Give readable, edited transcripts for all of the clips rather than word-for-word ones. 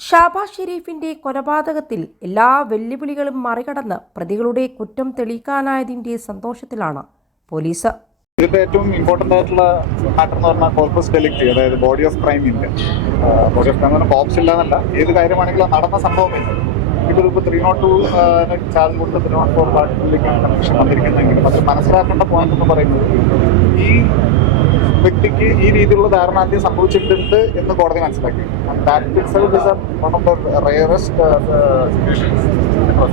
ഷാബാസ് ഷെരീഫിന്റെ കൊലപാതകത്തിൽ എല്ലാ വെല്ലുവിളികളും മറികടന്ന് പ്രതികളുടെ കുറ്റം തെളിയിക്കാനായതിന്റെ സന്തോഷത്തിലാണ് പോലീസ്. ഇതിന്റെ ഏറ്റവും ഇമ്പോർട്ടന്റ് ആയിട്ടുള്ള മാറ്റർ എന്ന് പറഞ്ഞാൽ കോർപ്പസ് ഡെലിക്റ്റ്, അതായത് ബോഡി ഓഫ് ക്രൈം ഇല്ല. ബോഡി ഓഫ് ക്രൈം കോപ്സ് ഇല്ല എന്നല്ല, ഏത് കാര്യമാണെങ്കിലും നടന്ന സംഭവമില്ല. ഇപ്പോൾ 302 ചാർജ് കൊടുത്ത 304 പാർട്ടികളിലേക്കാണ് കണക്ഷൻ വന്നിരിക്കുന്നതെങ്കിലും അതിൽ മനസ്സിലാക്കേണ്ട പോയിന്റ് എന്ന് പറയുന്നത് ഈ വ്യക്തിക്ക് ഈ രീതിയിലുള്ള ധാരണാന്ത്യം സംഭവിച്ചിട്ടുണ്ട് എന്ന് കോടതി മനസ്സിലാക്കി.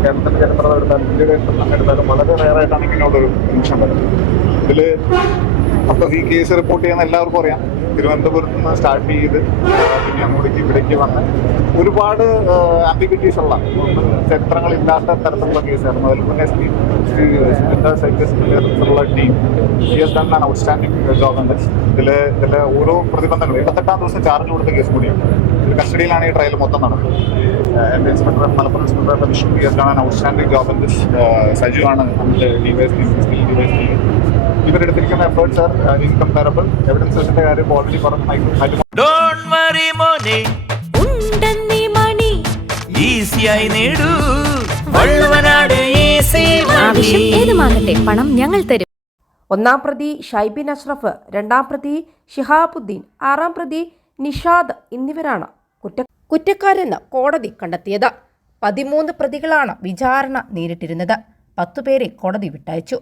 കേരളത്തിന്റെ ചരിത്രം എടുത്താലും ഇന്ത്യയുടെ എടുത്താലും വളരെ റെയറായിട്ടാണ് ഇങ്ങനെയുള്ളൊരു നിമിഷം വരുന്നത്. ഇതിൽ അപ്പോൾ ഈ കേസ് റിപ്പോർട്ട് ചെയ്യുന്ന എല്ലാവർക്കും അറിയാം, തിരുവനന്തപുരത്ത് നിന്ന് സ്റ്റാർട്ട് ചെയ്ത് പിന്നെ അങ്ങോട്ടേക്ക് ഇവിടേക്ക് വന്ന് ഒരുപാട് ആംബിഗ്വിറ്റീസ് ഉള്ള ചരിത്രങ്ങളില്ലാത്ത തരത്തിലുള്ള കേസായിരുന്നു. അതിൽ മുന്നേ സൈക്കോളജിസ്റ്റുള്ള ടീം ഔട്ട്സ്റ്റാൻഡിംഗ് ജോബ് ഉണ്ട്. ഇതിൽ ഓരോ പ്രതിബന്ധങ്ങൾ 78ാം ദിവസം ചാർജ് കൊടുത്ത കേസ് കൂടിയാണ്. ഇത് കസ്റ്റഡിയിലാണ് ഈ ട്രയൽ മൊത്തം നടന്നത്. എൻ്റെ inspector Malappuram inspector outstanding job ഉണ്ട്. സജുവാണ് നമ്മുടെ ഡിവൈഎസ്പി. ഇവരെടുത്തിരിക്കുന്ന എഫേർട്സ് ആർ ഇൻകംപാരബിൾ. എവിഡൻസിന്റെ കാര്യം ഓൾറെഡി പറഞ്ഞു. പണം ഞങ്ങൾ തരും. ഒന്നാം പ്രതി ഷൈബിൻ അഷ്റഫ്, രണ്ടാം പ്രതി ഷിഹാബുദ്ദീൻ, ആറാം പ്രതി നിഷാദ് എന്നിവരാണ് കുറ്റക്കാരെന്ന് കോടതി കണ്ടെത്തിയത്. 13 പ്രതികളാണ് വിചാരണ നേരിട്ടിരുന്നത്. 10 പേരെ കോടതി വിട്ടയച്ചു.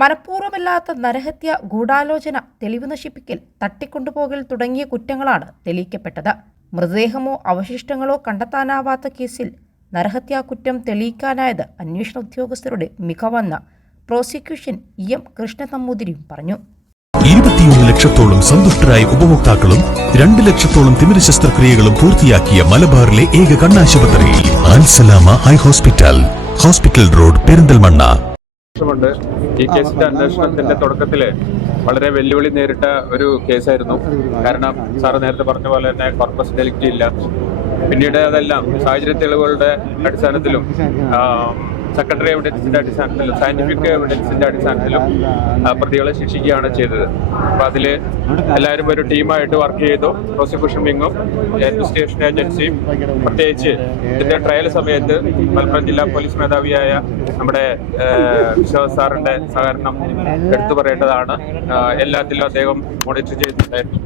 മനഃപൂർവ്വമല്ലാത്ത നരഹത്യ, ഗൂഢാലോചന, തെളിവ് നശിപ്പിക്കൽ, തട്ടിക്കൊണ്ടുപോകൽ തുടങ്ങിയ കുറ്റങ്ങളാണ് തെളിയിക്കപ്പെട്ടത്. മൃതദേഹമോ അവശിഷ്ടങ്ങളോ കണ്ടെത്താനാവാത്ത കേസിൽ നരഹത്യാ കുറ്റം തെളിയിക്കാനായത് അന്വേഷണ ഉദ്യോഗസ്ഥരുടെ മികവെന്ന് പ്രോസിക്യൂഷൻ എം കൃഷ്ണ നമ്പൂതിരിയും പറഞ്ഞു. 21 ലക്ഷത്തോളം സന്തുഷ്ടരായ ഉപഭോക്താക്കളും 2 ലക്ഷത്തോളം തിമിര ശസ്ത്രക്രിയകളും പൂർത്തിയാക്കിയ മലബാറിലെ ഏക കണ്ണാശുപത്രി Al Salama high hospital, hospital road, Perinthalmanna. ഈ കേസിന്റെ അന്വേഷണത്തിന്റെ തുടക്കത്തില് വളരെ വെല്ലുവിളി നേരിട്ട ഒരു കേസായിരുന്നു. കാരണം സാറ് നേരത്തെ പറഞ്ഞ പോലെ തന്നെ കോർപ്പസ് ഡെലിക്റ്റ് ഇല്ല. പിന്നീട് അതെല്ലാം സാഹചര്യ തെളിവുകളുടെ അടിസ്ഥാനത്തിലും സെക്കൻഡറി എവിഡൻസിന്റെ അടിസ്ഥാനത്തിലും സയന്റിഫിക് എവിഡൻസിന്റെ അടിസ്ഥാനത്തിലും പ്രതികളെ ശിക്ഷിക്കുകയാണ് ചെയ്തത്. അപ്പൊ അതില് എല്ലാവരും ഒരു ടീമായിട്ട് വർക്ക് ചെയ്തു. പ്രോസിക്യൂഷൻ വിങ്ങും ഇൻവെസ്റ്റിഗേഷൻ ഏജൻസിയും, പ്രത്യേകിച്ച് ഇതിന്റെ ട്രയൽ സമയത്ത് മലപ്പുറം ജില്ലാ പോലീസ് മേധാവിയായ നമ്മുടെ വിശ്വാസ് സാറിന്റെ സഹകരണം എടുത്തു പറയേണ്ടതാണ്. എല്ലാത്തിലും അദ്ദേഹം മോണിറ്റർ ചെയ്തിട്ടുണ്ടായിരുന്നു.